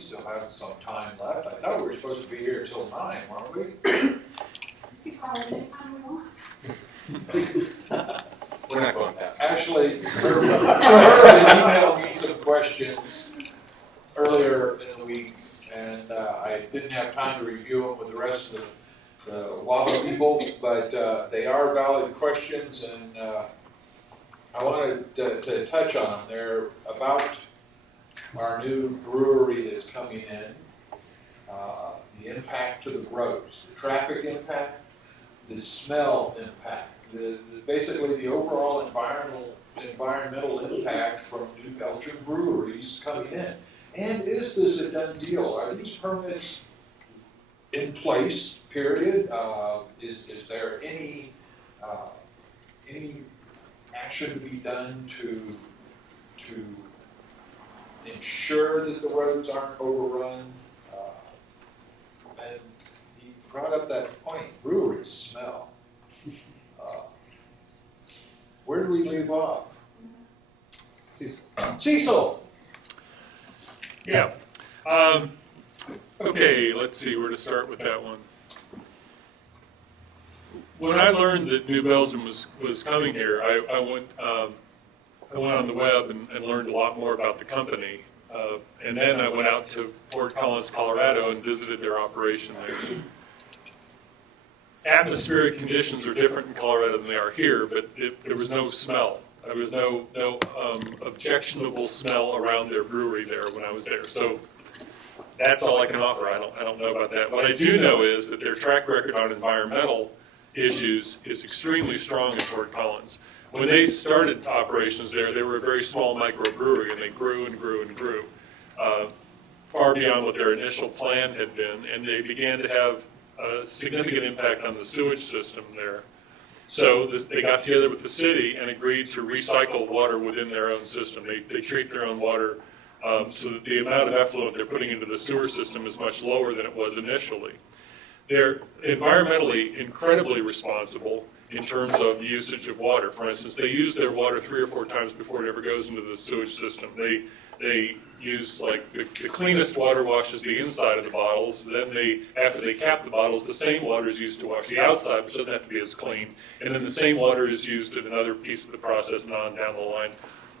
still have some time left. I thought we were supposed to be here until 9, weren't we? We call it anytime we want. We're not going past. Actually, Irvin emailed me some questions earlier in the week, and I didn't have time to review them with the rest of the WABA people, but they are valid questions, and I wanted to touch on them. They're about our new brewery that's coming in, the impact to the roads, the traffic impact, the smell impact, basically the overall environmental impact from New Belgium breweries coming in. And is this a done deal? Are these permits in place, period? Is there any action to be done to ensure that the roads aren't overrun? And he brought up that point, breweries smell. Where do we leave off? Cecil. Yeah. Okay, let's see where to start with that one. When I learned that New Belgium was coming here, I went on the web and learned a lot more about the company. And then I went out to Fort Collins, Colorado, and visited their operation there. Atmospheric conditions are different in Colorado than they are here, but there was no smell. There was no objectionable smell around their brewery there when I was there. So that's all I can offer. I don't know about that. What I do know is that their track record on environmental issues is extremely strong in Fort Collins. When they started operations there, they were a very small microbrewery, and they grew and grew and grew, far beyond what their initial plan had been, and they began to have a significant impact on the sewage system there. So they got together with the city and agreed to recycle water within their own system. They treat their own water so that the amount of effluent they're putting into the sewer system is much lower than it was initially. They're environmentally incredibly responsible in terms of the usage of water. For instance, they use their water 3 or 4 times before it ever goes into the sewage system. They use, like, the cleanest water washes the inside of the bottles. Then after they cap the bottles, the same water is used to wash the outside, which doesn't have to be as clean. And then the same water is used in another piece of the process and on down the line.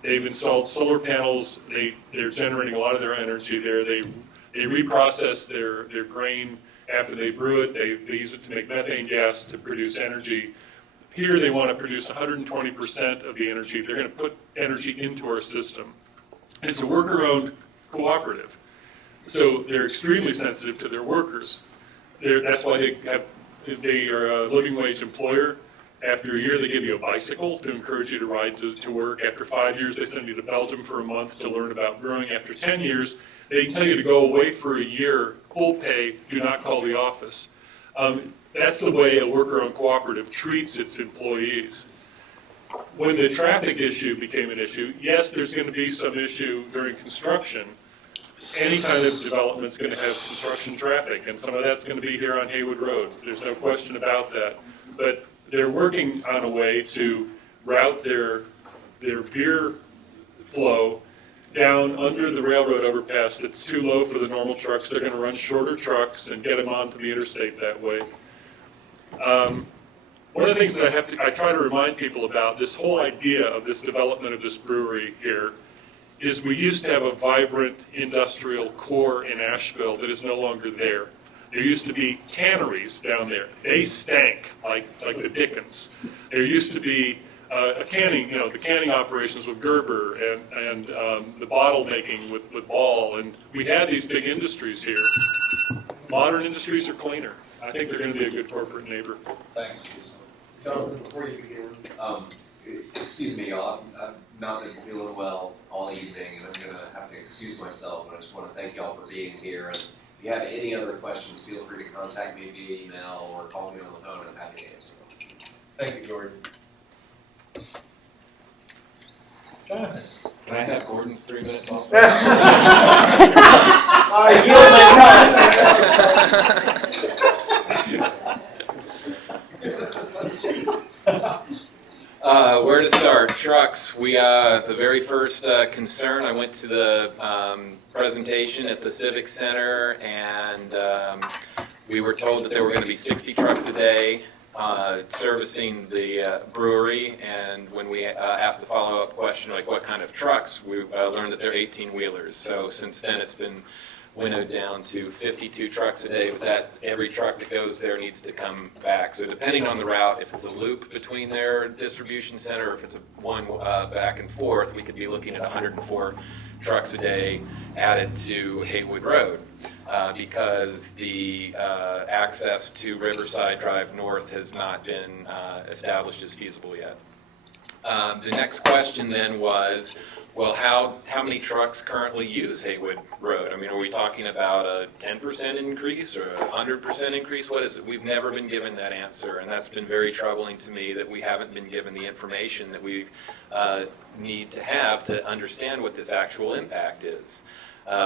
They've installed solar panels. They're generating a lot of their energy there. They reprocess their grain after they brew it. They use it to make methane gas to produce energy. Here they want to produce 120% of the energy. They're going to put energy into our system. It's a worker-owned cooperative, so they're extremely sensitive to their workers. That's why they are a living wage employer. After a year, they give you a bicycle to encourage you to ride to work. After 5 years, they send you to Belgium for a month to learn about brewing. After 10 years, they tell you to go away for a year, full pay, do not call the office. That's the way a worker-owned cooperative treats its employees. When the traffic issue became an issue, yes, there's going to be some issue during construction. Any kind of development is going to have construction traffic, and some of that's going to be here on Haywood Road. There's no question about that. But they're working on a way to route their beer flow down under the railroad overpass that's too low for the normal trucks. They're going to run shorter trucks and get them onto the interstate that way. One of the things that I try to remind people about, this whole idea of this development of this brewery here, is we used to have a vibrant industrial core in Asheville that is no longer there. There used to be tanneries down there. They stank like the Dickens. There used to be the canning operations with Gerber and the bottle making with Ball, and we had these big industries here. Modern industries are cleaner. I think they're going to be a good corporate neighbor. Thanks. Gentlemen, before you begin, excuse me, y'all. I've not been feeling well all evening, and I'm going to have to excuse myself, but I just want to thank y'all for being here. And if you have any other questions, feel free to contact me via email or call me on the phone, and I'm happy to answer them. Thank you, Gordon. Jonathan. Can I have Gordon's 3 minutes also? I yield my time. Where to start? Trucks. The very first concern, I went to the presentation at the Civic Center, and we were told that there were going to be 60 trucks a day servicing the brewery. And when we asked a follow-up question, like what kind of trucks, we learned that they're 18-wheelers. So since then, it's been winnowed down to 52 trucks a day, but that every truck that goes there needs to come back. So depending on the route, if it's a loop between their distribution center, or if it's a one back and forth, we could be looking at 104 trucks a day added to Haywood Road because the access to Riverside Drive North has not been established as feasible yet. The next question then was, well, how many trucks currently use Haywood Road? I mean, are we talking about a 10% increase or a 100% increase? What is it? We've never been given that answer, and that's been very troubling to me that we haven't been given the information that we need to have to understand what this actual impact is.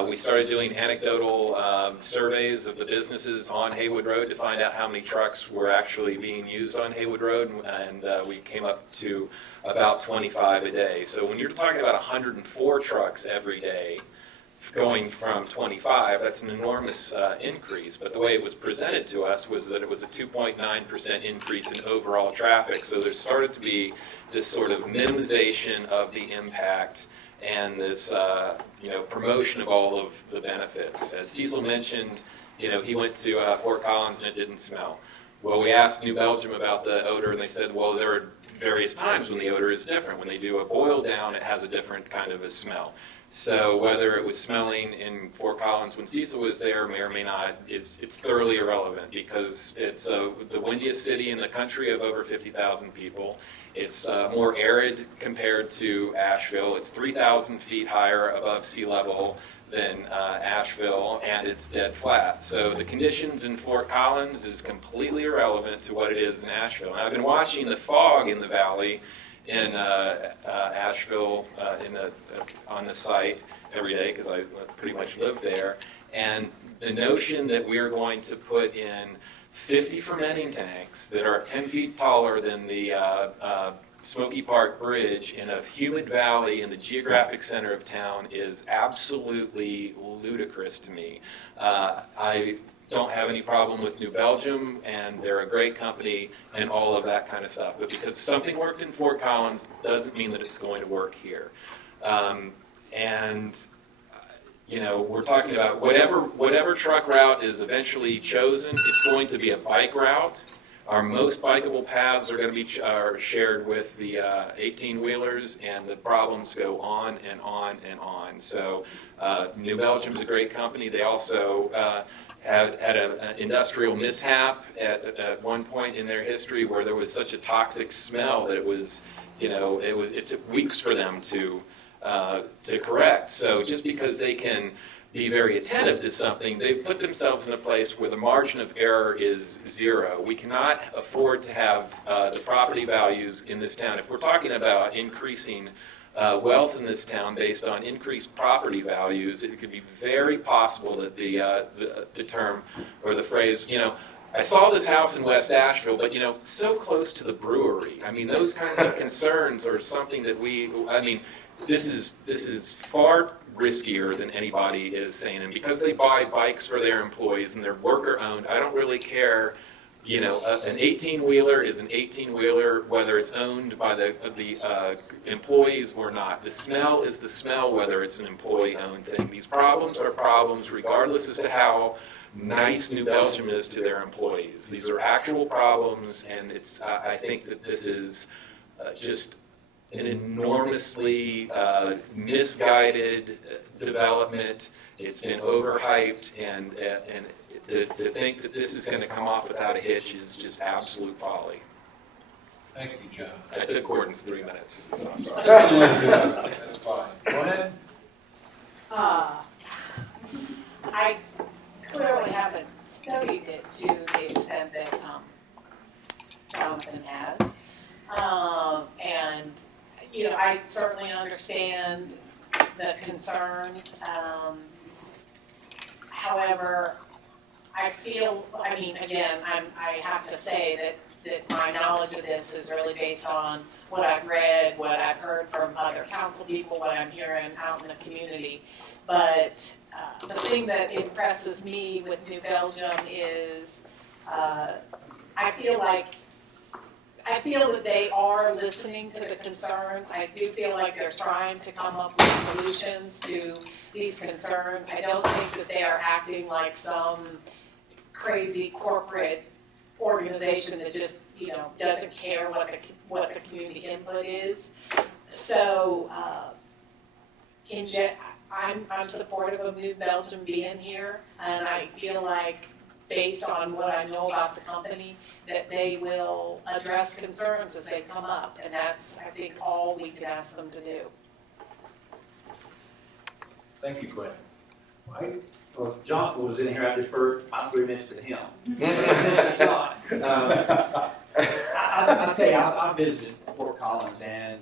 We started doing anecdotal surveys of the businesses on Haywood Road to find out how many trucks were actually being used on Haywood Road, and we came up to about 25 a day. So when you're talking about 104 trucks every day, going from 25, that's an enormous increase. But the way it was presented to us was that it was a 2.9% increase in overall traffic. So there started to be this sort of minimization of the impact and this promotion of all of the benefits. As Cecil mentioned, he went to Fort Collins and it didn't smell. Well, we asked New Belgium about the odor, and they said, well, there are various times when the odor is different. When they do a boil down, it has a different kind of a smell. So whether it was smelling in Fort Collins when Cecil was there may or may not, it's thoroughly irrelevant because it's the windiest city in the country of over 50,000 people. It's more arid compared to Asheville. It's 3,000 feet higher above sea level than Asheville, and it's dead flat. So the conditions in Fort Collins is completely irrelevant to what it is in Asheville. And I've been watching the fog in the valley in Asheville on the site every day because I pretty much live there. And the notion that we're going to put in 50 fermenting tanks that are 10 feet taller than the Smoky Park Bridge in a humid valley in the geographic center of town is absolutely ludicrous to me. I don't have any problem with New Belgium, and they're a great company and all of that kind of stuff. But because something worked in Fort Collins doesn't mean that it's going to work here. We're talking about whatever truck route is eventually chosen, it's going to be a bike route. Our most bikeable paths are going to be shared with the 18-wheelers, and the problems go on and on and on. So New Belgium's a great company. They also had an industrial mishap at one point in their history where there was such a toxic smell that it took weeks for them to correct. So just because they can be very attentive to something, they've put themselves in a place where the margin of error is zero. We cannot afford to have the property values in this town. If we're talking about increasing wealth in this town based on increased property values, it could be very possible that the term or the phrase, I saw this house in West Asheville, but so close to the brewery. I mean, those kinds of concerns are something that this is far riskier than anybody is saying. And because they buy bikes for their employees and they're worker owned, I don't really care. An 18-wheeler is an 18-wheeler, whether it's owned by the employees or not. The smell is the smell, whether it's an employee-owned thing. These problems are problems regardless as to how nice New Belgium is to their employees. These are actual problems, and I think that this is just an enormously misguided development. It's been overhyped, and to think that this is going to come off without a hitch is just absolute folly. Thank you, John. I took Gordon's 3 minutes, so I'm sorry. That's fine. Go ahead. I clearly haven't studied it to the extent that Jonathan has. I certainly understand the concerns. However, I have to say that my knowledge of this is really based on what I've read, what I've heard from other council people, what I'm hearing out in the community. But the thing that impresses me with New Belgium is I feel that they are listening to the concerns. I do feel like they're trying to come up with solutions to these concerns. I don't think that they are acting like some crazy corporate organization that just, doesn't care what the community input is. So, I'm supportive of New Belgium being here, and I feel like, based on what I know about the company, that they will address concerns as they come up, and that's, I think, all we can ask them to do. Thank you, Glenn. Mike? Well, John was in here, I deferred my 3 minutes to him. John, I tell you, I visited Fort Collins, and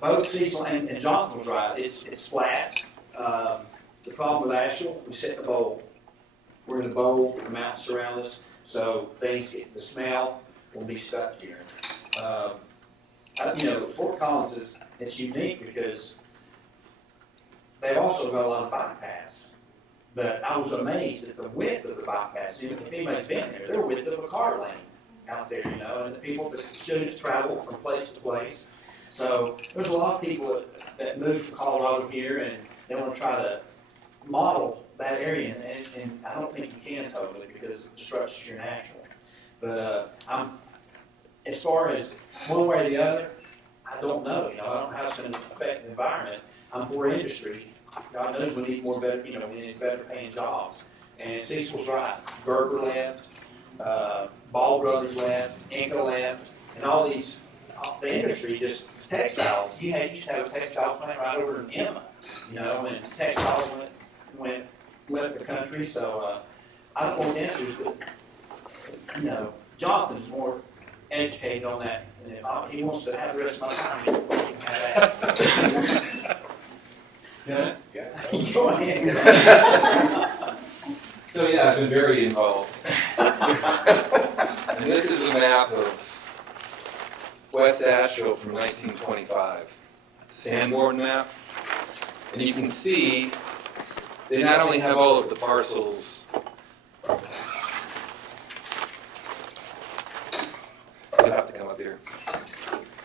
both Cecil and Jonathan was right. It's flat. The problem with Asheville, we sit in the bowl. We're in the bowl, the mountains surround us, so the smell will be stuck here. Fort Collins it's unique because they've also got a lot of bike paths. But I was amazed at the width of the bike paths. If anybody's been there, they're width of a car lane out there, and the students travel from place to place. So there's a lot of people that move from Colorado here, and they want to try to model that area, and I don't think you can totally because the structure's here natural. But as far as one way or the other, I don't know. I don't know how it's going to affect the environment. I'm for industry. God knows we need we need better paying jobs. And Cecil's right. Berger left, Ball Brothers left, Inca left, and all these, the industry, just textiles. You used to have a textile plant right over in Emma, and textiles left the country. So I don't want answers, but, Jonathan's more educated on that. And if he wants to have the rest of my time, he can have that. Yeah. Go ahead. So yeah, I've been very involved. And this is a map of West Asheville from 1925. It's a Sanborn map. And you can see they not only have all of the parcels, you'll have to come up here.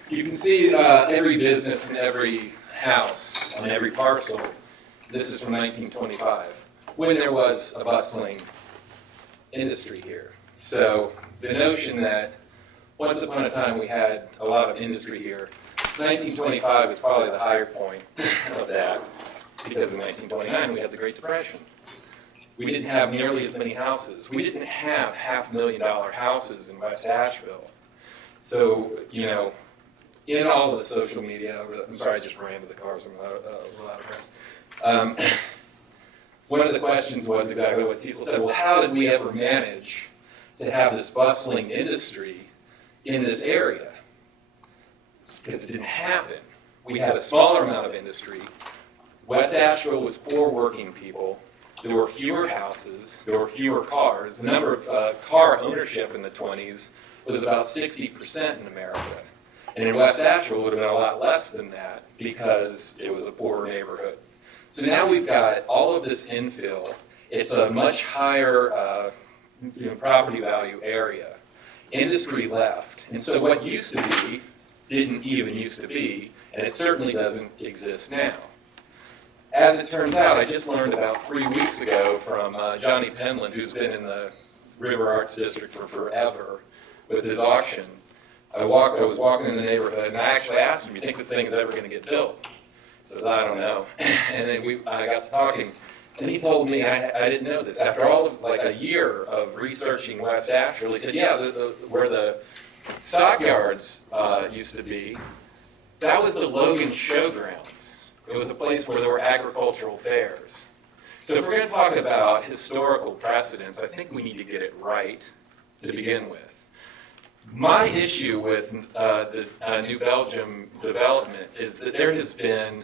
You can see every business and every house on every parcel. This is from 1925, when there was a bustling industry here. So the notion that once upon a time we had a lot of industry here, 1925 is probably the higher point of that, because in 1929 we had the Great Depression. We didn't have nearly as many houses. We didn't have $500,000 houses in West Asheville. So, in all of the social media, I'm sorry, I just ran to the cars. I'm a lot of breath. One of the questions was exactly what Cecil said. Well, how did we ever manage to have this bustling industry in this area? Because it didn't happen. We had a smaller amount of industry. West Asheville was poor working people. There were fewer houses. There were fewer cars. The number of car ownership in the 20s was about 60% in America. And in West Asheville, it would have been a lot less than that because it was a poorer neighborhood. So now we've got all of this infill. It's a much higher property value area. Industry left. And so what used to be didn't even used to be, and it certainly doesn't exist now. As it turns out, I just learned about 3 weeks ago from Johnny Penland, who's been in the River Arts District for forever with his auction. I was walking in the neighborhood, and I actually asked him, "Do you think this thing is ever going to get built?" He says, "I don't know." And then I got to talking, and he told me, I didn't know this, after all of like a year of researching West Asheville, he said, yeah, where the stockyards used to be, that was the Logan Showgrounds. It was a place where there were agricultural fairs. So if we're going to talk about historical precedents, I think we need to get it right to begin with. My issue with the New Belgium development is that there has been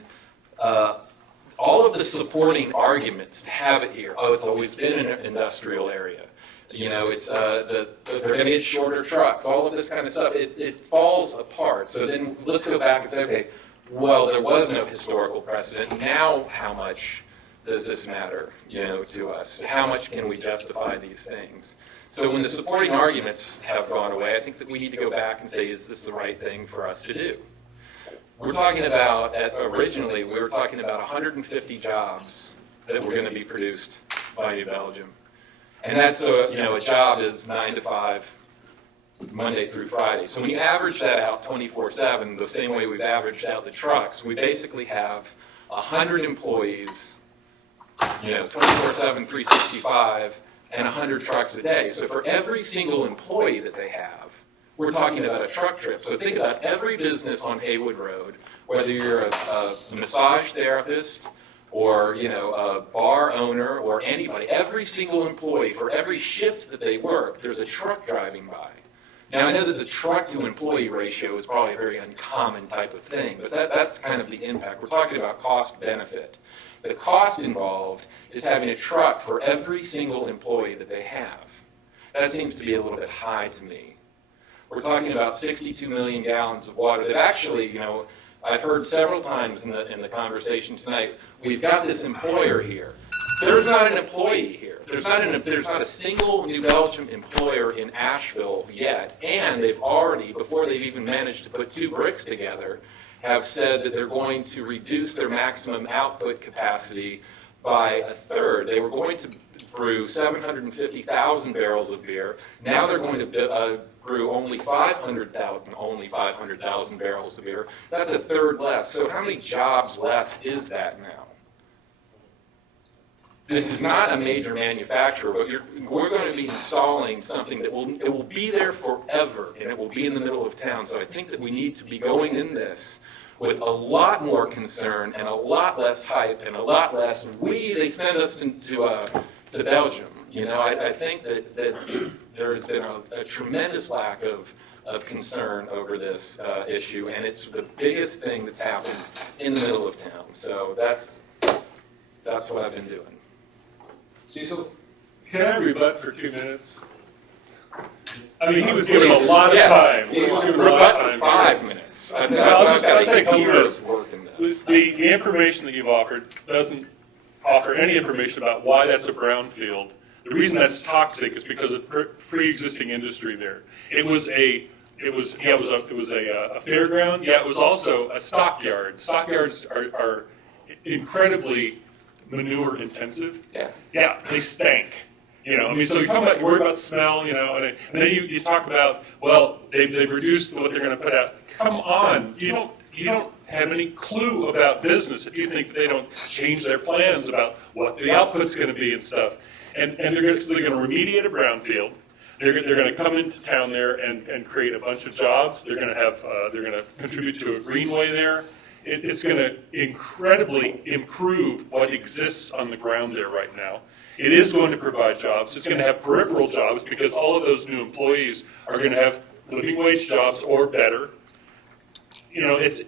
all of the supporting arguments to have it here. Oh, it's always been an industrial area. It's they're going to get shorter trucks. All of this kind of stuff. It falls apart. So then let's go back and say, okay, well, there was no historical precedent. Now, how much does this matter, to us? How much can we justify these things? So when the supporting arguments have gone away, I think that we need to go back and say, is this the right thing for us to do? We're talking about, originally, we were talking about 150 jobs that were going to be produced by New Belgium. And that's, a job is 9 to 5, Monday through Friday. So when you average that out 24/7, the same way we've averaged out the trucks, we basically have 100 employees, 24/7, 365, and 100 trucks a day. So for every single employee that they have, we're talking about a truck trip. So think about every business on Haywood Road, whether you're a massage therapist or a bar owner or anybody, every single employee, for every shift that they work, there's a truck driving by. Now I know that the truck to employee ratio is probably a very uncommon type of thing, but that's kind of the impact. We're talking about cost benefit. The cost involved is having a truck for every single employee that they have. That seems to be a little bit high to me. We're talking about 62 million gallons of water that actually, I've heard several times in the conversation tonight, we've got this employer here. There's not an employee here. There's not a single New Belgium employer in Asheville yet, and they've already, before they've even managed to put 2 bricks together, have said that they're going to reduce their maximum output capacity by 1/3. They were going to brew 750,000 barrels of beer. Now they're going to brew only 500,000 barrels of beer. That's 1/3 less. So how many jobs less is that now? This is not a major manufacturer, but we're going to be installing something that will be there forever, and it will be in the middle of town. So I think that we need to be going in this with a lot more concern and a lot less hype and a lot less, they send us to Belgium. I think that there has been a tremendous lack of concern over this issue, and it's the biggest thing that's happened in the middle of town. So that's what I've been doing. Cecil? Can I rebut for 2 minutes? I mean, he was given a lot of time. He was given a lot of time for 5 minutes. I'll take years working this. The information that you've offered doesn't offer any information about why that's a brownfield. The reason that's toxic is because of pre-existing industry there. It was a fairground. Yeah, it was also a stockyard. Stockyards are incredibly manure intensive. Yeah, they stank. So you're talking about, you worry about smell, and then you talk about, well, they've reduced what they're going to put out. Come on, you don't have any clue about business if you think that they don't change their plans about what the output's going to be and stuff. And they're going to remediate a brownfield. They're going to come into town there and create a bunch of jobs. They're going to contribute to a greenway there. It's going to incredibly improve what exists on the ground there right now. It is going to provide jobs. It's going to have peripheral jobs because all of those new employees are going to have living wage jobs or better. It is.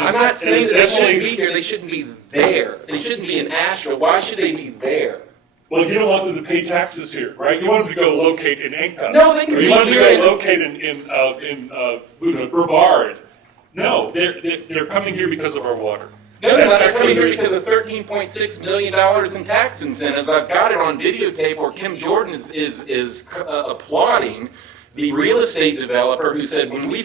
I'm not saying that they shouldn't be here. They shouldn't be there. They shouldn't be in Asheville. Why should they be there? Well, you don't want them to pay taxes here, right? You want them to go locate in Anka. No, they can be here. You want them to go locate in Brevard. No, they're coming here because of our water. No, they're coming here because of $13.6 million in tax incentives. I've got it on videotape where Kim Jordan is applauding the real estate developer who said, when we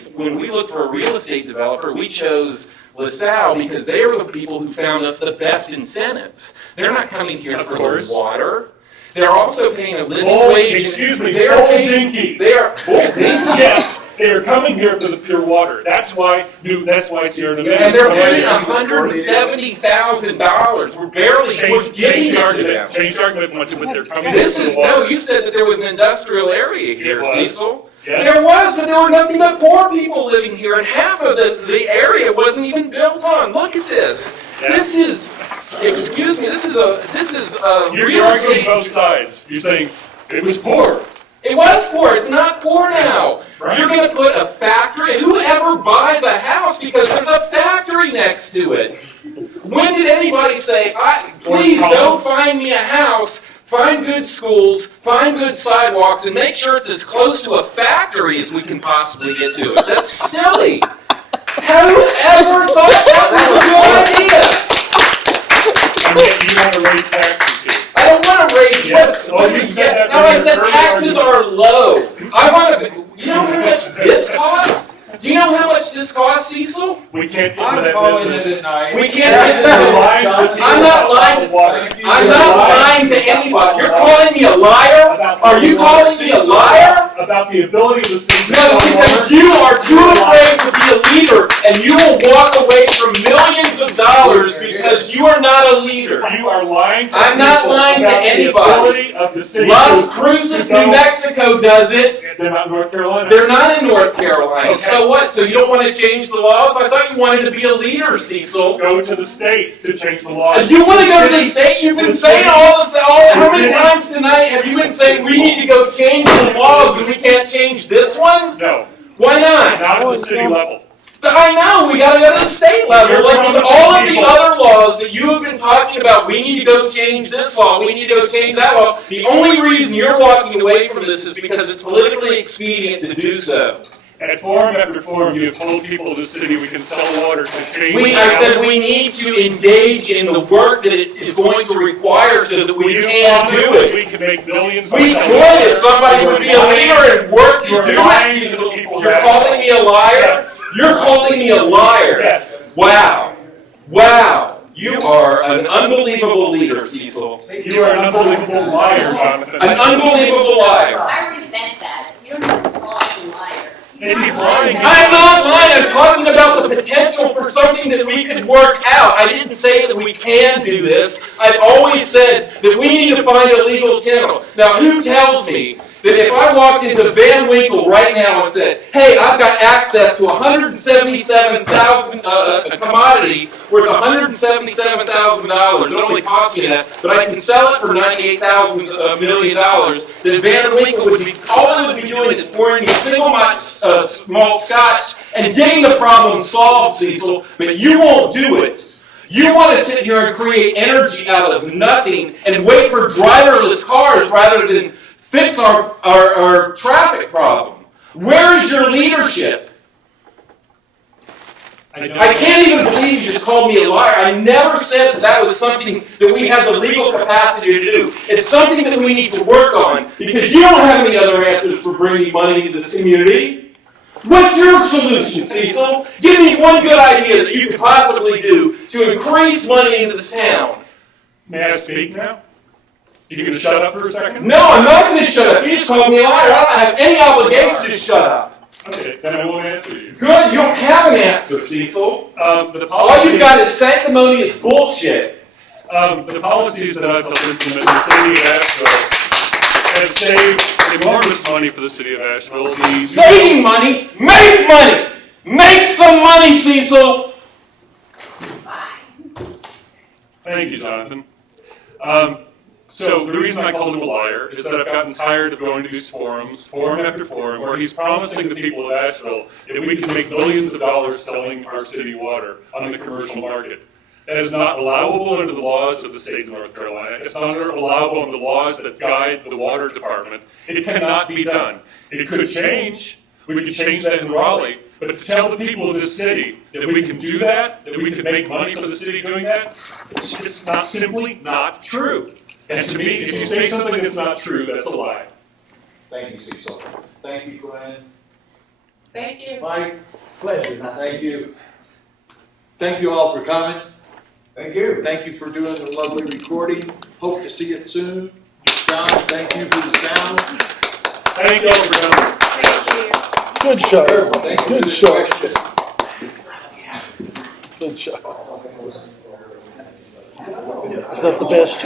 looked for a real estate developer, we chose LaSalle because they were the people who found us the best incentives. They're not coming here for the water. They're also paying a living wage. Excuse me, they're dinky. They are Yes, they are coming here for the pure water. That's why Sierra Nevada. And they're paying $170,000. We're barely Change the argument. Change the argument once, but they're coming here for the water. No, you said that there was an industrial area here, Cecil. Yes. There was, but there were nothing but poor people living here, and half of the area wasn't even built on. Look at this. Yes. This is, excuse me, this is a You're real arguing estate. both sides. You're saying it was poor. It was poor. It's not poor now. Right. You're going to put a factory. Whoever buys a house because there's a factory next to it. When did anybody say, please don't find me a house, find good schools, find good sidewalks, and make sure it's as close to a factory as we can possibly get to it? That's silly. Whoever thought that was a good idea? you want to raise taxes here. I don't want to raise. Yes. Oh, you said that. No, I in your said earlier taxes arguments. are low. I want to. You know how much this costs? Do you know how much this costs, Cecil? We can't get into I'm that calling business. it at night. We can't Thank get you, into lying to Jonathan. people I'm not lying. about the water. Thank you. I'm not lying to anybody. You're calling me a liar? Are you calling me a liar? About the ability of the city to No, sell because water. you are too afraid to be a leader, and you will walk away from millions of dollars because you are not a leader. You are lying to I'm not people lying to about the anybody. ability of the city Las to Cruces, go- New Mexico does it. They're not North Carolina. They're not in North Carolina. Okay. So what? So you don't want to change the laws? I thought you wanted to be a leader, Cecil. Go to the state to change the law. You want to go to the state? You've been The saying city- how many city- times tonight have you been saying we need to go change the laws and we can't change this one? No, Why not? not at the city level. I know, we gotta go to the state level. You're Like with promising all of the people- other laws that you have been talking about, we need to go change this law, we need to go change that law. The only reason you're walking away from this is because it's politically expedient to do so. At forum after forum, you have told people in the city we can sell water to change. I said we need to engage in the work that it is going to require so that we You can promised do that it. we can make millions. We by selling could water. if somebody would be a leader and work to You're do lying it, to Cecil. the people You're that- calling me a liar? Yes. You're calling me a liar? Yes. Wow. Wow. You are an unbelievable leader, Cecil. You are an unbelievable liar, Jonathan. An unbelievable liar. I resent that. You're not a liar. And he's lying. I'm not lying. I'm talking about the potential for something that we could work out. I didn't say that we can do this. I've always said that we need to find a legal channel. Now, who tells me that if I walked into Van Winkle right now and said, hey, I've got access to 177,000 a commodity worth $177,000. It only cost me that, but I can sell it for $98,000 million. That Van Winkle would be all it would be doing is pouring you single malt scotch and getting the problem solved, Cecil. But you won't do it. You want to sit here and create energy out of nothing and wait for driverless cars rather than fix our traffic problem. Where's your leadership? I can't even believe you just called me a liar. I never said that was something that we have the legal capacity to do. It's something that we need to work on because you don't have any other answers for bringing money into this community. What's your solution, Cecil? Give me one good idea that you could possibly do to increase money into this town. May I speak now? You going to shut up for a second? No, I'm not going to shut up. You just called me a liar. I don't have any obligation to shut up. Okay, then I won't answer you. Good, you don't have an answer, Cecil. But the All policies, you've got is sanctimonious bullshit. the policies that I've helped implement in the city of Asheville have saved enormous money for the city of Asheville. Saving money, make money! Make some money, Cecil! Thank you, Jonathan. So the reason I called him a liar is that I've gotten tired of going to these forums, forum after forum, where he's promising the people of Asheville that we can make millions of dollars selling our city water on the commercial market. That is not allowable under the laws of the state of North Carolina. It's not allowable under the laws that guide the water department. It cannot be done. It could change. We could change that in Raleigh. But to tell the people of this city that we can do that we can make money for the city doing that, it's just not simply not true. And to me, if you say something that's not true, that's a lie. Thank you, Cecil. Thank you, Glenn. Thank you. Mike, Pleasure. Nice. thank you. Thank you all for coming. Thank you. Thank you for doing the lovely recording. Hope to see it soon. John, thank you for the sound. Thank you all for coming. Thank you. Good show. Thank you for Good the show. question. Good show. Is that the best?